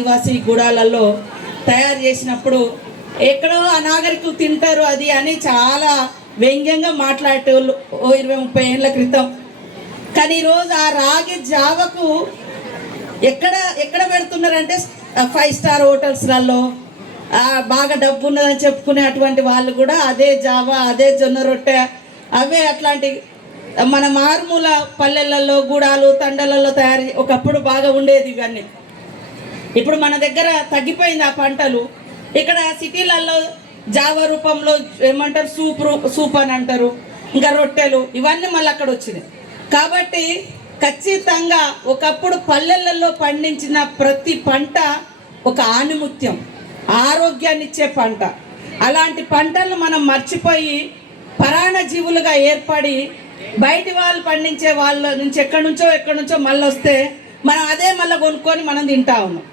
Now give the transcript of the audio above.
ఆదివాసీ గూడాలలో తయారు చేసినప్పుడు ఎక్కడో అనాగరికులు తింటారు అది అని చాలా వ్యంగ్యంగా మాట్లాడేటోళ్ళు 20-30 ఏళ్ళ క్రితం. కానీ ఈరోజు ఆ రాగి జావకు ఎక్కడ పెడుతున్నారంటే 5 స్టార్ హోటల్స్లలో బాగా డబ్బు ఉన్నదని చెప్పుకునే అటువంటి వాళ్ళు కూడా అదే జావా, అదే జొన్న రొట్టె, అవే అట్లాంటి మన మారుమూల పల్లెలలో గూడాలు తండలలో తయారు ఒకప్పుడు బాగా ఉండేది ఇవన్నీ. ఇప్పుడు మన దగ్గర తగ్గిపోయింది ఆ పంటలు. ఇక్కడ సిటీలలో జావా రూపంలో ఏమంటారు సూప్ అని అంటారు, ఇంకా రొట్టెలు, ఇవన్నీ మళ్ళీ అక్కడ వచ్చినాయి. కాబట్టి ఖచ్చితంగా ఒకప్పుడు పల్లెలలో పండించిన ప్రతి పంట ఒక ఆణిముత్యం, ఆరోగ్యాన్ని ఇచ్చే పంట. అలాంటి పంటలను మనం మర్చిపోయి పరాణ జీవులుగా ఏర్పడి బయటి వాళ్ళు పండించే వాళ్ళ నుంచి ఎక్కడి నుంచో మళ్ళీ వస్తే మనం అదే మళ్ళీ కొనుక్కొని మనం తింటా ఉన్నాం.